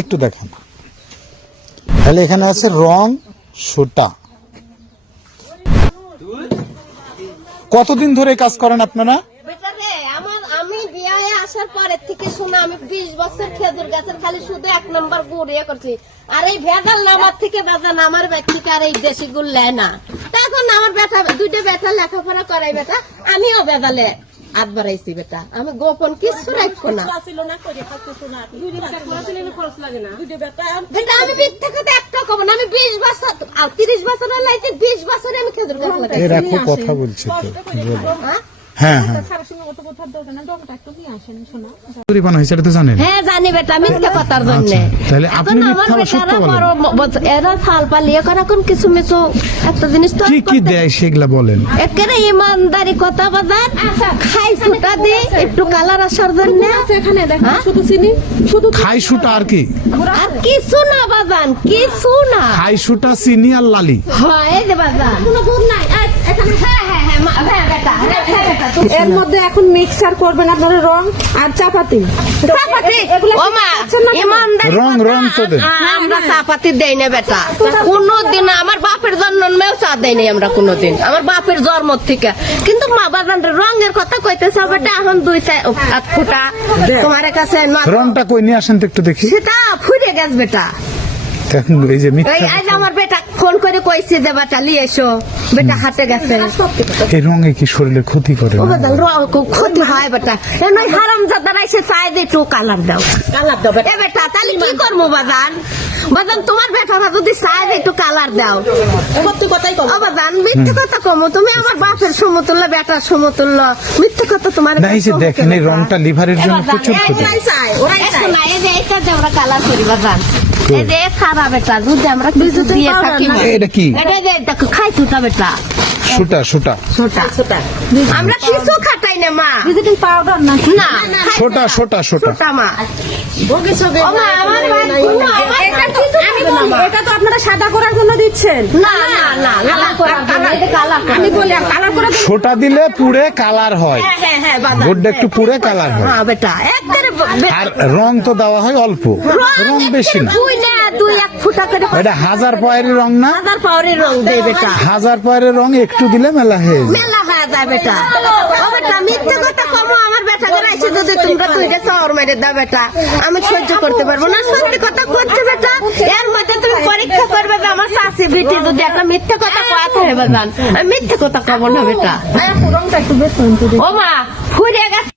একটু দেখান। তাহলে এখানে আছে রং সুতা। কতদিন ধরে কাজ করেন আপনারা? খেজুর খালি শুধু এক নম্বর ইয়ে করছি। আর এই ভেজাল থেকে আমার ব্যক্তিকে আর এই দেশি না। আমার বেটা, দুইটা বেটা লেখাপড়া করাই বেটা, আমিও বেজালে হাত বাড়াইছি বেটা। আমি গোপন কিছু রাখব না। বেটা। আমি মিথ্যা কথা একটা কব না। আমি বিশ বছর আর তিরিশ বছরের লাইতে বিশ বছরে আমি খেজুর গাছ লাগাইছি। এ রাখো কথা বলছি তো হ্যাঁ? হ্যাঁ। হ্যাঁ হ্যাঁ আচ্ছা, দেয় ইমানদারি কথা বাজার খাই ফুটা দে একটু কালার আসার জন্য। হ্যাঁ? খাই সুটা আর কি? আর কিছু না বাজান কিছু না। খাই সুটা চিনি আর লালি। হয় বাজান। কোনো নাই এই, এখানে হ্যাঁ হ্যাঁ হ্যাঁ মা- হ্যাঁ বেটা হ্যাঁ হ্যাঁ বেটা তুমি এর মধ্যে এখন মিক্সার করবেন আপনারা রং আর চাপাতি। চাপাতি? এগুলো ও মা ইমানদারি রং, রং তো আমরা চাপাতি দেই না বেটা। কোনদিন আমার বাপের জন্মেও চা নাই আমরা কোনদিন। আমার বাপের জন্ম থেকে। কিন্তু মা বাজান রঙের কথা কইতেছে বেটা এখন দুই চার ফুটা তোমার কাছে রংটা কই নিয়ে আসেন তো একটু দেখি। সেটা ফুরে গেছে বেটা। এখন এই যে মিথ্যা আজ আমার বেটা ফোন করে কইছে যে বেটা লিয়ে এসো বেটা হাতে গেছে। এই রঙে কি শরীরে ক্ষতি করে? ক্ষতি হয় বেটা। এ নয় হারাম জাদারা এসে চাই দে তো কালার দাও। কালার দাও এ বেটা তাহলে কি করব বাজান বাজান তোমার বেটারা যদি চাই দে একটু কালার দাও। সত্যি কথাই কম। মিথ্যে কথা কমো। তুমি আমার বাপের সমতুল্য বেটার সমতুল্য। মিথ্যে কথা তোমার না এই যে দেখেন এই রংটা লিভারের জন্য প্রচুর ক্ষতি। আমরা বেটা কিছু ছোটা না মা? ভিজিটিং পাউডার না? না। ছোটা মা। সবে ও মা আমার মা। এটা তো আপনারা সাদা করার জন্য দিচ্ছেন। না না না কালার করার জন্য এটা কালার আমি বলি কালার করার জন্য দিলে পুড়ে কালার হয়। হ্যাঁ হ্যাঁ হ্যাঁ গোড্ডা একটু পুড়ে কালার হয়। হ্যাঁ বেটা আর রং তো দেওয়া হয় অল্প। রং বেশি না। দুই না দুই এক ফুটা করে এটা হাজার পয়ের রং না? হাজার রং হাজার পয়ের রং একটু দিলে মেলা হয়ে যায়। মেলা হয়ে যায় বেটা। ও বেটা মিথ্যে কথা কমো আমার বেটা করে এসে যদি তোমরা তুইটা শহর মেরে দাও বেটা। আমি সহ্য করতে পারব না সত্যি কথা করছে বেটা। এর মধ্যে তুমি পরীক্ষা করবে যে আমার শাশি বিটি যদি একটা মিথ্যে কথা কথা হবে জান। আমি মিথ্যে কথা কমো না বেটা। বেশ ও মা ফুরিয়ে গেছে।